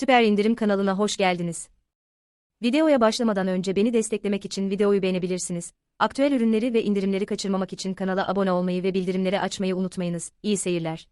Süper İndirim kanalına hoş geldiniz. Videoya başlamadan önce beni desteklemek için videoyu beğenebilirsiniz. Aktüel ürünleri ve indirimleri kaçırmamak için kanala abone olmayı ve bildirimleri açmayı unutmayınız. İyi seyirler.